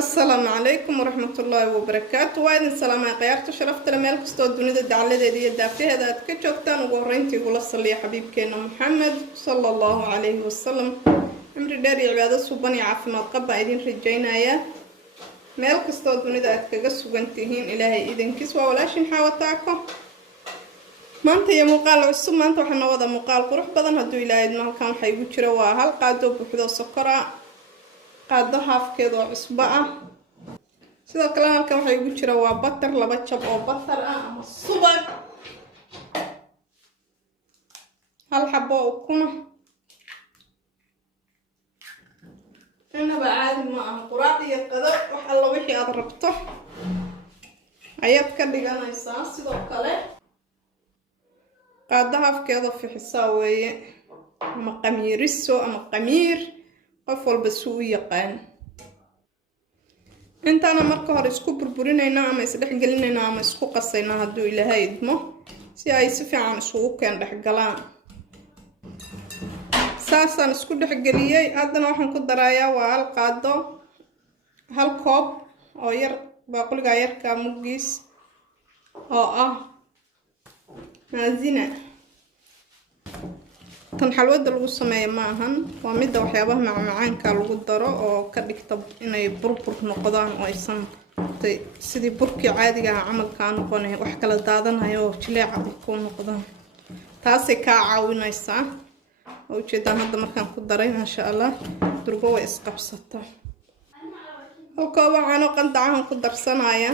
السلام عليكم ورحمة الله وبركاته. وإذن سلام قيارت شرفت لما الكستو الدنيا دعالة دي دافيها ذات كجوكتان وقرينتي قول الصلي يا حبيب كينا محمد صلى الله عليه وسلم. عمري داري عبادة صوباني عافي ما تقبع إذن رجينا يا مال كستو الدنيا ذات كجسو قنتهين إلهي إذن كسوة ولا شنحاوتاكم ما أنت يا مقال عصب ما أنت وحنا وضع مقال قروح بدن هدو إلهي إذن كان حيقول شروا هل قادوا بحذو سكرة qaado haafkeed oo cusba ah sidoo kale halkan waxa igu jira waa batar laba jab oo batar ah ama subag hal xabo oo kuna inaba caadi ma aha quraad iyo qado wax alla wixii aad rabto ayaad ka dhiganaysaa sidoo kale qaado haafkeed oo fixisaa weeye ama qamiiriso ama qamiir qof walba suu u yaqaan intaana marka hore isku burburinayna ama isdhex gelinayna ama isku qasayna hadduu ilaahay idmo si ay si fiican isugu keen dhex galaan saasaan isku dhex geliyay haddana waxaan ku darayaa waa hal qaado hal koob oo yar baaquliga yarka muggiis oo ah maazina tan xalwada lagu sameeyo ma ahan waa mid waxyaabaha macmacaanka lagu daro oo ka dhigta inay burbur noqdaan oo aysan sidii burkii caadiga ah camalka noqonay wax kala daadanayo oo jileec ku noqdaan taasay ka caawinaysaa oo jeedaan hadda markaan ku daray insha Allah durba way isqabsataa halka waxaan qandacahan ku darsanaya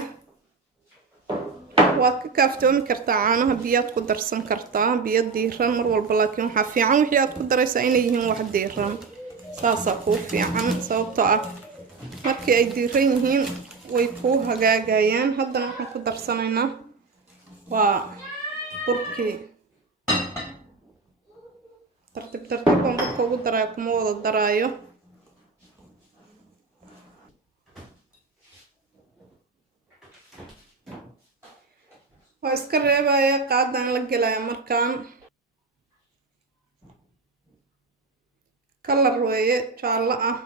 waad ka kaaftoomi kartaa caanaha biyaad ku darsan kartaa biyo diiran mar walba laakiin waxa fiican wixii aad ku daraysaa inay yihiin wax diiran saasa ku fiican sababtoo ah markii ay diiran yihiin way ku hagaagayaan haddana waxaan ku darsanaynaa waa burkii tartiib aan burka ugu daraayo kuma wada daraayo iska reebaya qaadaan la gelaya markaan kalar weeye jaallo ah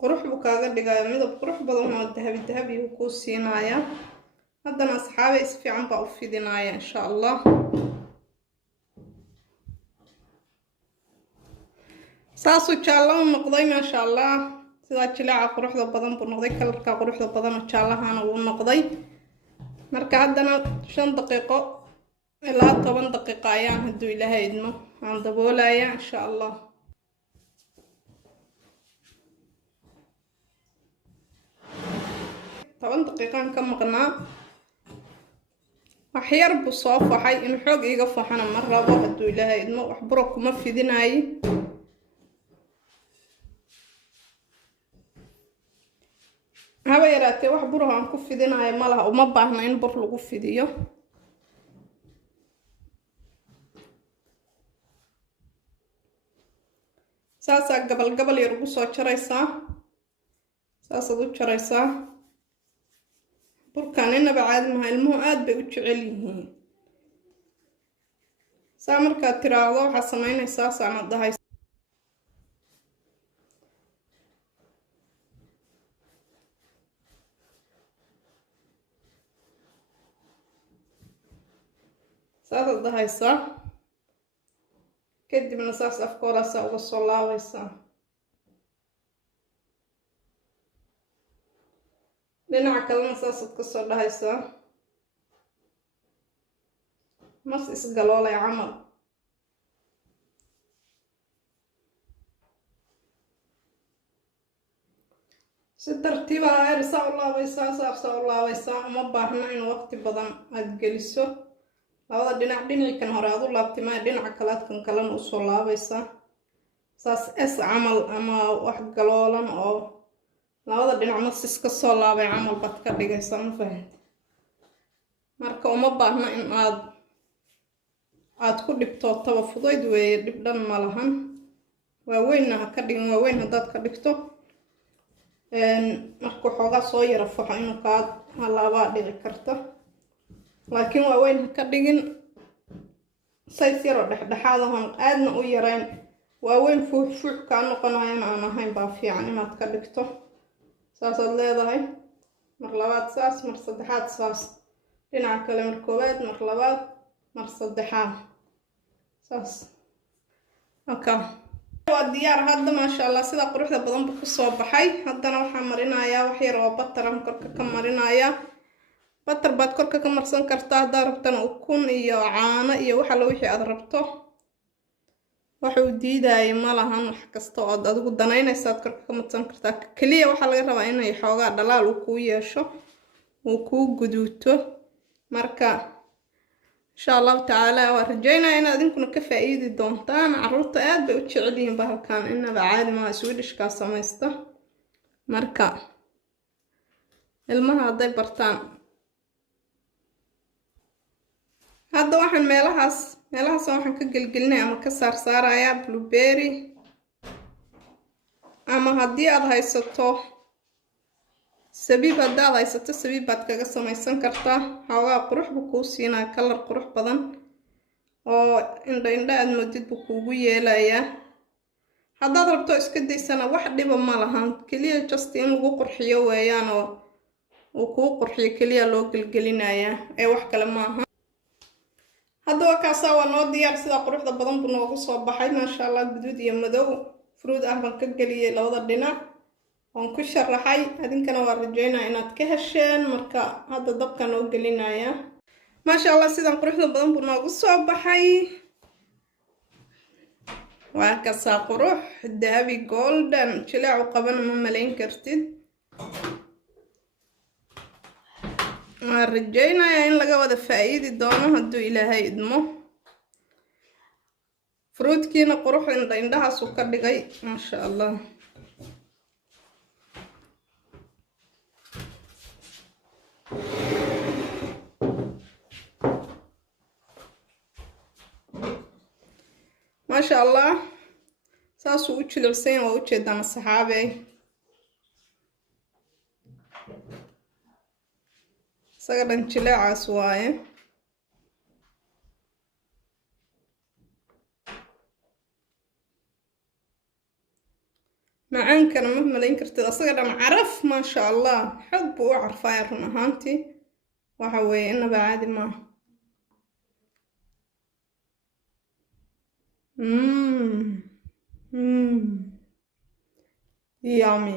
qurux buu kaaga dhigaya midab qurux badan oo dahabi uu ku siinaya haddana asxaabay si fiican baa u fidinaya insha Allah saasu jaallo noqday ma sha Allah sida jileeca quruxda badan buu noqday kalarka quruxda badan oo jaalahaana uu noqday marka haddana 5 daqiiqo ilaa 10 daqiiqo ayaan haduu ilaahay idmo aan daboolaya insha Allah طبعا دقيقان كم مقنع waxyar buu soo faxay in xoog iga faxana mar rabo haduu ilaahay idmo wax buro kuma fidinay haba yaraatee wax buro aan ku fidinayo malaha uma baahna in bur lagu fidiyo saasa gabal yar ugu soo jaraysaa saasad u jaraysaa burkaan inaba caadi maaha ilmuhu aad bay u jecel yihiin saa markaad tiraahdo waxaa samaynaysaa saanad dahay saasad dahaysaa kadibna saas afkooraasaa uga soo laabaysaa dhinaca kalena saasad ka soo dhahaysaa mas isgaloolay camal si tartiib ah saa u laabaysaa uma baahna in waqti badan aad geliso labada dhinacan hore aad u laabtay ma dhinaca kale kan kalena u soo laabaysaa saas camal ama wax galoolan oo labada dhinac sis ka soo laabay camal bad ka dhigaysaa ma fahantay marka uma baahna in aad ku dhibtootaba fudayd weeye dhib dhan ma lahan waaweynna ha ka dhigin waaweyn haddaad ka dhigto marka xoogaa soo yara faxo inuu kaa halaabaa dhici karta laakiin waaweyn ha ka dhigin size yar oo dhexdhexaad ah aadna u yarayn waaweyn fuuxfuux kaa noqonayana aan ahayn baa fiican inaad ka dhigto. saasaad leedahay mar labaad saas, mar saddexaad saas, dhinaca kale mar koowaad, mar labaad, mar saddexaad saas. okay waa diyaar hadda maasha Allah sida quruxda badan buu kusoo baxay. haddana waxaan marinayaa wax yar oo bataran korka ka marinayaa. batar baad korka ka marsan kartaa haddaad rabtana ukun iyo caano iyo waxa la wixii aad rabto. waxuu diidaya ma lahan, wax kasta oo aad adigu danaynaysaad korka ka marsan kartaa. kaliya waxaa laga rabaa inay xoogaa dhalaal uu kuu yeesho, uu kuu guduuto. marka insha Allah taala waa rajaynaa inaad idinkuna ka faa'iidi doontaan. carruurta aad bay u jecel yihiin bahalkan, inaba caadi maaha Swedishka samaysta. marka ilmaha hadday bartaan. hadda waxaan meelahaas waxaan ka gelgelinaya ama ka saarsaarayaa blueberry, ama haddii aad haysato sabiib, haddaad haysato sabiib baad kaga samaysan kartaa. xoogaa qurux buu kuu siinaya, kalar qurux badan oo indha aad moodid buu kuugu yeelayaa. haddaad rabto iska daysana wax dhiba ma lahan, keliya just in lagu qurxiyo weeyaan oo uu kuu qurxiyo keliya loo gelgelinayaa ee wax kale maaha. hadda waa kaasaa waa noo diyaar. sida quruxda badan buu noogu soo baxay maasha Allah, guduud iyo madow fruud ah baan ka geliyay labada dhinac, waan ku sharaxay. idinkana waa rajaynaa inaad ka hesheen. marka hadda dabka noo gelinaya maasha Allah, sidan quruxda badan buu noogu soo baxay. waa kaasaa qurux dahabi golden jilaacu qabana ma malayn kartid. waan rajaynayaa in laga wada faa'iidi doono hadduu ilaahay idmo. fruudkiina qurux indhahaasuu ka dhigay maasha Allah. maasha Allah saasuu u jilicsan waa u jeedaan asxaabey. isaga dhan jileecaas waaye. macaankana ma malayn kartid, asaga dhan caraf maasha Allah, xoog buu u carfaya run ahaantii. waxa weeye inaba caadi maaha. yummy.